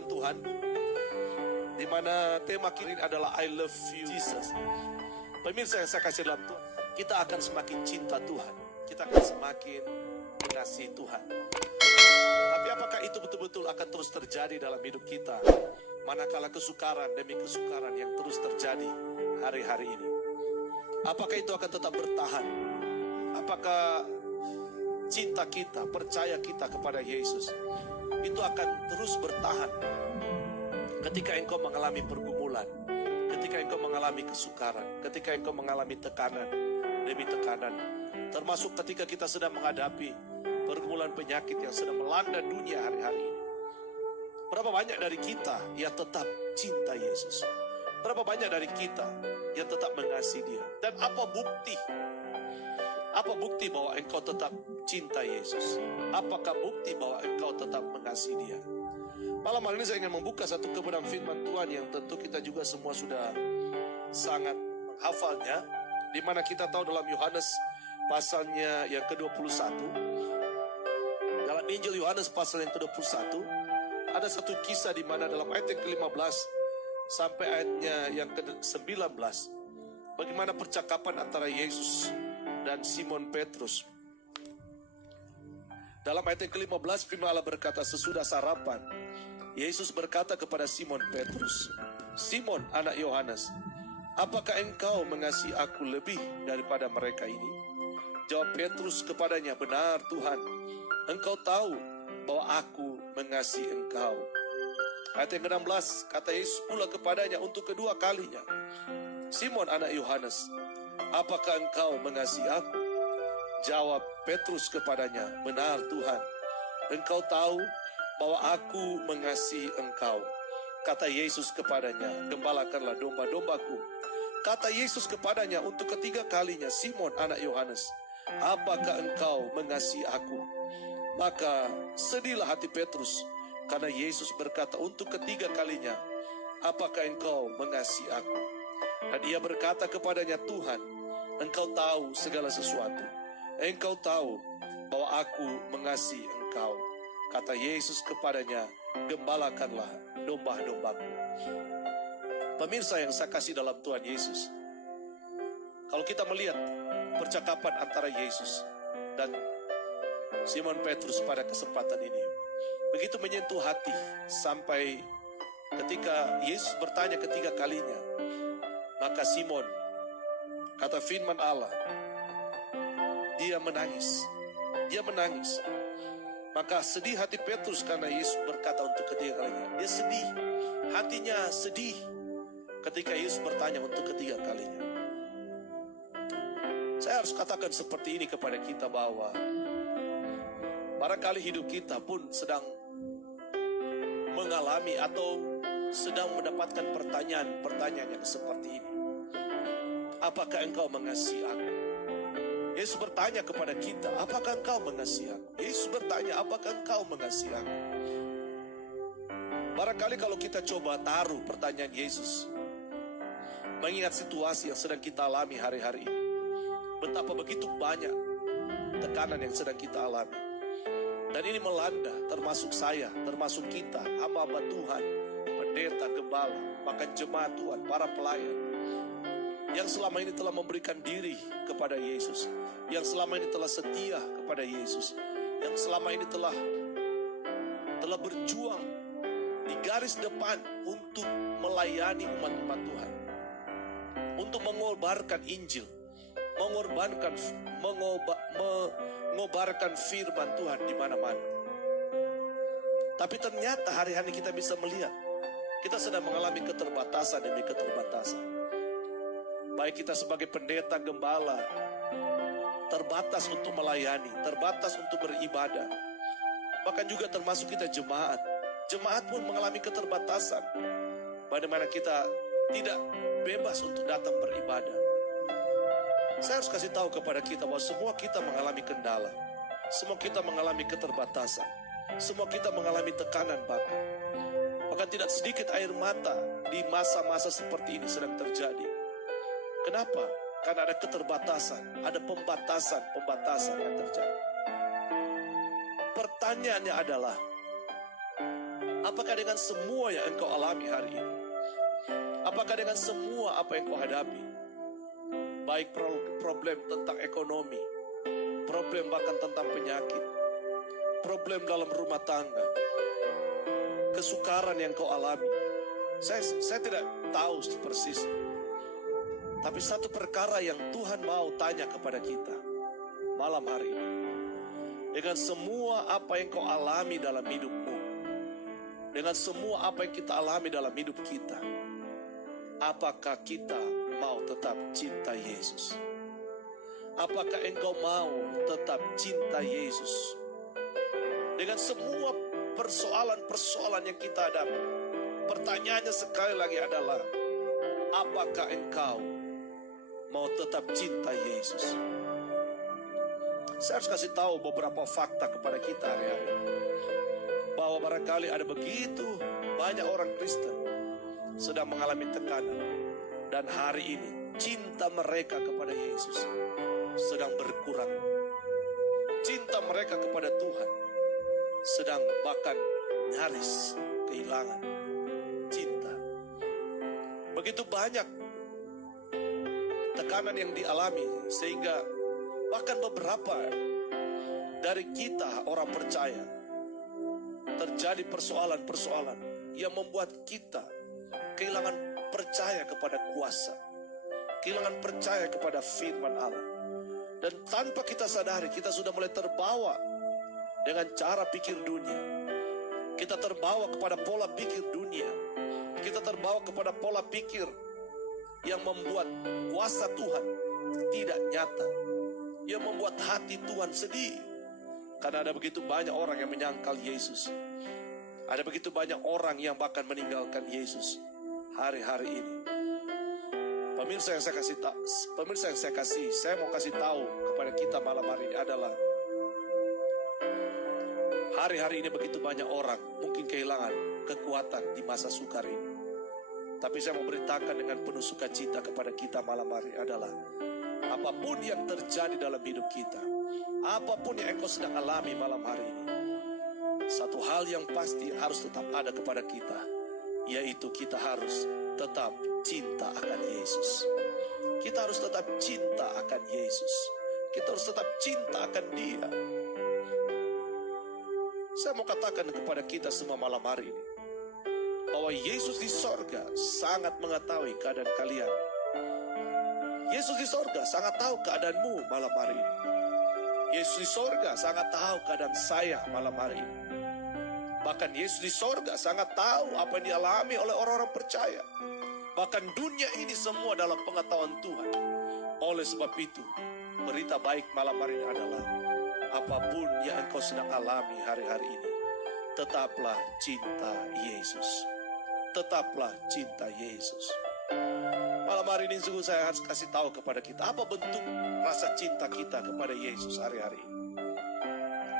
firman Tuhan, di mana tema kini adalah I love you Jesus. Pemirsa yang saya kasih dalam Tuhan, kita akan semakin cinta Tuhan, kita akan semakin mengasihi Tuhan. Tapi apakah itu betul-betul akan terus terjadi dalam hidup kita, manakala kesukaran demi kesukaran yang terus terjadi hari-hari ini? Apakah itu akan tetap bertahan? Apakah cinta kita, percaya kita kepada Yesus itu akan terus bertahan ketika engkau mengalami pergumulan, ketika engkau mengalami kesukaran, ketika engkau mengalami tekanan demi tekanan, termasuk ketika kita sedang menghadapi pergumulan penyakit yang sedang melanda dunia hari-hari ini? Berapa banyak dari kita yang tetap cinta Yesus? Berapa banyak dari kita yang tetap mengasihi Dia? Dan apa bukti? Apa bukti bahwa engkau tetap cinta Yesus? Apakah bukti bahwa engkau tetap mengasihi Dia? Malam hari ini saya ingin membuka satu kebenaran firman Tuhan yang tentu kita juga semua sudah sangat menghafalnya, di mana kita tahu dalam Yohanes pasalnya yang ke-21, dalam Injil Yohanes pasal yang ke-21, ada satu kisah di mana dalam ayat yang ke-15 sampai ayatnya yang ke-19, bagaimana percakapan antara Yesus dan Simon Petrus. Dalam ayat yang ke-15 firman Allah berkata, sesudah sarapan Yesus berkata kepada Simon Petrus, Simon anak Yohanes, apakah engkau mengasihi aku lebih daripada mereka ini? Jawab Petrus kepadanya, benar Tuhan, engkau tahu bahwa aku mengasihi engkau. Ayat yang ke-16, kata Yesus pula kepadanya untuk kedua kalinya, Simon anak Yohanes, apakah engkau mengasihi aku? Jawab Petrus kepadanya, benar Tuhan, engkau tahu bahwa aku mengasihi engkau. Kata Yesus kepadanya, gembalakanlah domba-dombaku. Kata Yesus kepadanya untuk ketiga kalinya, Simon anak Yohanes, apakah engkau mengasihi aku? Maka sedihlah hati Petrus, karena Yesus berkata untuk ketiga kalinya, apakah engkau mengasihi aku? Dan ia berkata kepadanya, Tuhan, engkau tahu segala sesuatu. Engkau tahu bahwa aku mengasihi engkau. Kata Yesus kepadanya, gembalakanlah domba-dombaku. Pemirsa yang saya kasih dalam Tuhan Yesus, kalau kita melihat percakapan antara Yesus dan Simon Petrus pada kesempatan ini, begitu menyentuh hati, sampai ketika Yesus bertanya ketiga kalinya, maka Simon, kata firman Allah, dia menangis. Dia menangis. Maka sedih hati Petrus karena Yesus berkata untuk ketiga kalinya. Dia sedih. Hatinya sedih ketika Yesus bertanya untuk ketiga kalinya. Saya harus katakan seperti ini kepada kita, bahwa barangkali hidup kita pun sedang mengalami atau sedang mendapatkan pertanyaan yang seperti ini. Apakah engkau mengasihi aku? Yesus bertanya kepada kita, apakah engkau mengasihi aku? Yesus bertanya, apakah engkau mengasihi aku? Barangkali kalau kita coba taruh pertanyaan Yesus, mengingat situasi yang sedang kita alami hari-hari ini, betapa begitu banyak tekanan yang sedang kita alami. Dan ini melanda termasuk saya, termasuk kita, hamba-hamba Tuhan, pendeta, gembala, bahkan jemaat Tuhan, para pelayan, yang selama ini telah memberikan diri kepada Yesus, yang selama ini telah setia kepada Yesus, yang selama ini telah berjuang di garis depan untuk melayani umat-umat Tuhan, untuk mengobarkan Injil, mengobarkan firman Tuhan di mana-mana. Tapi ternyata hari-hari kita bisa melihat, kita sedang mengalami keterbatasan demi keterbatasan. Baik kita sebagai pendeta, gembala, terbatas untuk melayani, terbatas untuk beribadah. Bahkan juga termasuk kita jemaat. Jemaat pun mengalami keterbatasan, bagaimana kita tidak bebas untuk datang beribadah. Saya harus kasih tahu kepada kita bahwa semua kita mengalami kendala. Semua kita mengalami keterbatasan. Semua kita mengalami tekanan bahkan. Bahkan tidak sedikit air mata di masa-masa seperti ini sedang terjadi. Kenapa? Karena ada keterbatasan, ada pembatasan yang terjadi. Pertanyaannya adalah, Apakah dengan semua yang engkau alami hari ini? Apakah dengan semua apa yang kau hadapi? Baik problem tentang ekonomi, problem bahkan tentang penyakit, problem dalam rumah tangga, kesukaran yang kau alami. Saya tidak tahu persis. Tapi satu perkara yang Tuhan mau tanya kepada kita malam hari ini. Dengan semua apa yang kau alami dalam hidupmu, dengan semua apa yang kita alami dalam hidup kita, apakah kita mau tetap cinta Yesus? Apakah engkau mau tetap cinta Yesus? Dengan semua persoalan-persoalan yang kita hadapi, pertanyaannya sekali lagi adalah, apakah engkau mau tetap cinta Yesus? Saya harus kasih tahu beberapa fakta kepada kita hari-hari, bahwa barangkali ada begitu banyak orang Kristen sedang mengalami tekanan, dan hari ini cinta mereka kepada Yesus sedang berkurang. Cinta mereka kepada Tuhan sedang bahkan nyaris kehilangan cinta. Begitu banyak tekanan yang dialami, sehingga bahkan beberapa dari kita orang percaya terjadi persoalan-persoalan yang membuat kita kehilangan percaya kepada kuasa, kehilangan percaya kepada firman Allah. Dan tanpa kita sadari, kita sudah mulai terbawa dengan cara pikir dunia. Kita terbawa kepada pola pikir dunia. Kita terbawa kepada pola pikir yang membuat kuasa Tuhan tidak nyata, yang membuat hati Tuhan sedih. Karena ada begitu banyak orang yang menyangkal Yesus. Ada begitu banyak orang yang bahkan meninggalkan Yesus hari-hari ini. Pemirsa yang saya kasih, saya mau kasih tahu kepada kita malam hari ini adalah, hari-hari ini begitu banyak orang mungkin kehilangan kekuatan di masa sukar ini. Tapi saya mau beritakan dengan penuh sukacita kepada kita malam hari adalah, apapun yang terjadi dalam hidup kita, apapun yang engkau sedang alami malam hari ini, satu hal yang pasti harus tetap ada kepada kita, yaitu kita harus tetap cinta akan Yesus. Kita harus tetap cinta akan Yesus. Kita harus tetap cinta akan Dia. Saya mau katakan kepada kita semua malam hari ini, bahwa Yesus di sorga sangat mengetahui keadaan kalian. Yesus di sorga sangat tahu keadaanmu malam hari ini. Yesus di sorga sangat tahu keadaan saya malam hari ini. Bahkan Yesus di sorga sangat tahu apa yang dialami oleh orang-orang percaya. Bahkan dunia ini semua dalam pengetahuan Tuhan. Oleh sebab itu, berita baik malam hari ini adalah, apapun yang engkau sedang alami hari-hari ini, tetaplah cinta Yesus. Tetaplah cinta Yesus. Malam hari ini sungguh saya harus kasih tahu kepada kita, apa bentuk rasa cinta kita kepada Yesus hari-hari ini.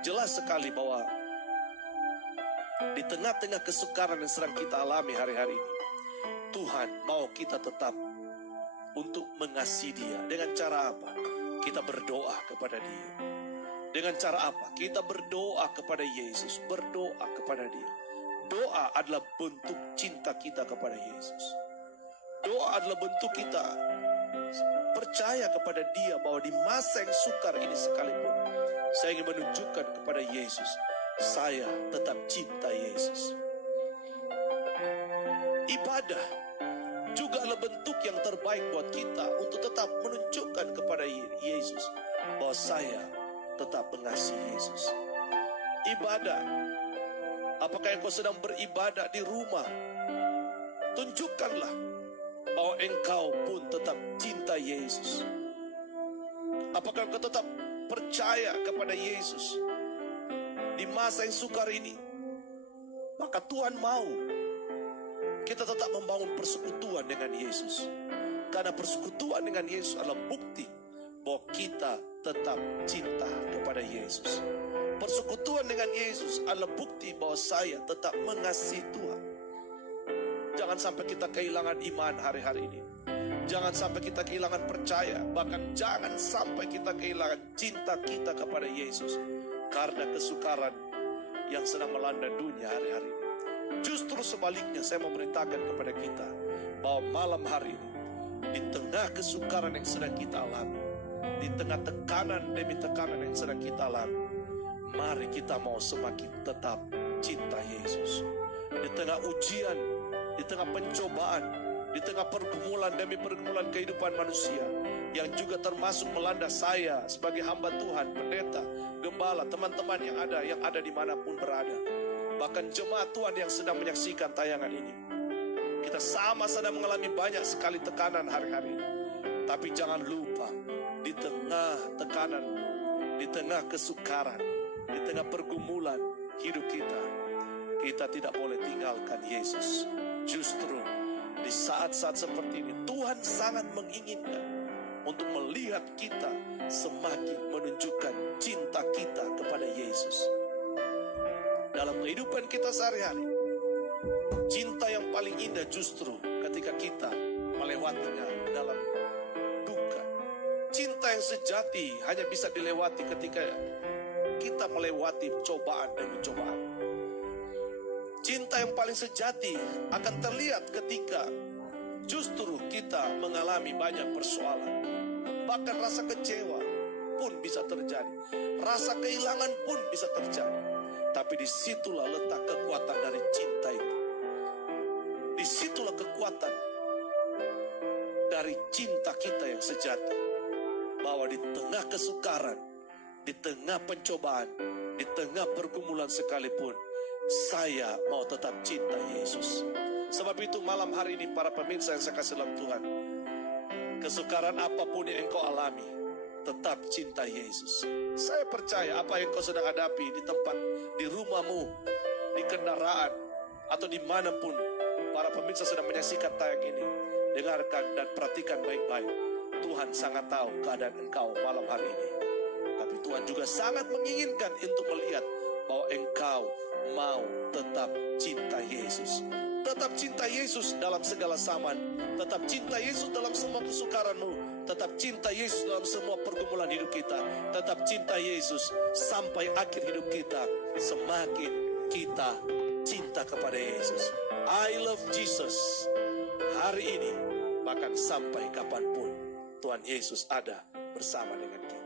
Jelas sekali bahwa di tengah-tengah kesukaran yang sedang kita alami hari-hari ini, Tuhan mau kita tetap untuk mengasihi Dia. Dengan cara apa? Kita berdoa kepada Dia. Dengan cara apa? Kita berdoa kepada Yesus, berdoa kepada Dia. Doa adalah bentuk cinta kita kepada Yesus. Doa adalah bentuk kita percaya kepada Dia bahwa di masa yang sukar ini sekalipun, saya ingin menunjukkan kepada Yesus, saya tetap cinta Yesus. Ibadah juga adalah bentuk yang terbaik buat kita untuk tetap menunjukkan kepada Yesus bahwa saya tetap mengasihi Yesus. Ibadah, apakah engkau sedang beribadah di rumah? Tunjukkanlah bahwa engkau pun tetap cinta Yesus. Apakah engkau tetap percaya kepada Yesus di masa yang sukar ini? Maka Tuhan mau kita tetap membangun persekutuan dengan Yesus. Karena persekutuan dengan Yesus adalah bukti bahwa kita tetap cinta kepada Yesus. Persekutuan dengan Yesus adalah bukti bahwa saya tetap mengasihi Tuhan. Jangan sampai kita kehilangan iman hari-hari ini. Jangan sampai kita kehilangan percaya. Bahkan jangan sampai kita kehilangan cinta kita kepada Yesus karena kesukaran yang sedang melanda dunia hari-hari ini. Justru sebaliknya saya memberitakan kepada kita bahwa malam hari ini, di tengah kesukaran yang sedang kita alami, di tengah tekanan demi tekanan yang sedang kita alami, mari kita mau semakin tetap cinta Yesus. Di tengah ujian, di tengah pencobaan, di tengah pergumulan demi pergumulan kehidupan manusia, yang juga termasuk melanda saya sebagai hamba Tuhan, pendeta, gembala, teman-teman yang ada dimanapun berada, bahkan jemaat Tuhan yang sedang menyaksikan tayangan ini. Kita sama sedang mengalami banyak sekali tekanan hari-hari ini. Tapi jangan lupa, di tengah tekanan, di tengah kesukaran, di tengah pergumulan hidup kita tidak boleh tinggalkan Yesus. Justru di saat-saat seperti ini, Tuhan sangat menginginkan untuk melihat kita semakin menunjukkan cinta kita kepada Yesus. Dalam kehidupan kita sehari-hari, cinta yang paling indah justru ketika kita melewatinya dalam duka. Cinta yang sejati hanya bisa dilewati ketika kita melewati cobaan demi cobaan. Cinta yang paling sejati akan terlihat ketika justru kita mengalami banyak persoalan. Bahkan rasa kecewa pun bisa terjadi. Rasa kehilangan pun bisa terjadi. Tapi disitulah letak kekuatan dari cinta itu. Disitulah kekuatan dari cinta kita yang sejati. Bahwa di tengah kesukaran, di tengah pencobaan, di tengah pergumulan sekalipun, saya mau tetap cinta Yesus. Sebab itu malam hari ini para pemirsa yang saya kasih dalam Tuhan, kesukaran apapun yang engkau alami, tetap cinta Yesus. Saya percaya apa yang kau sedang hadapi di tempat, di rumahmu, di kendaraan, atau dimanapun para pemirsa sedang menyaksikan tayang ini, dengarkan dan perhatikan baik-baik. Tuhan sangat tahu keadaan engkau malam hari ini. Tapi Tuhan juga sangat menginginkan untuk melihat bahwa engkau mau tetap cinta Yesus. Tetap cinta Yesus dalam segala zaman. Tetap cinta Yesus dalam semua kesukaranmu. Tetap cinta Yesus dalam semua pergumulan hidup kita. Tetap cinta Yesus sampai akhir hidup kita. Semakin kita cinta kepada Yesus. I love Jesus. Hari ini, bahkan sampai kapanpun, Tuhan Yesus ada bersama dengan kita.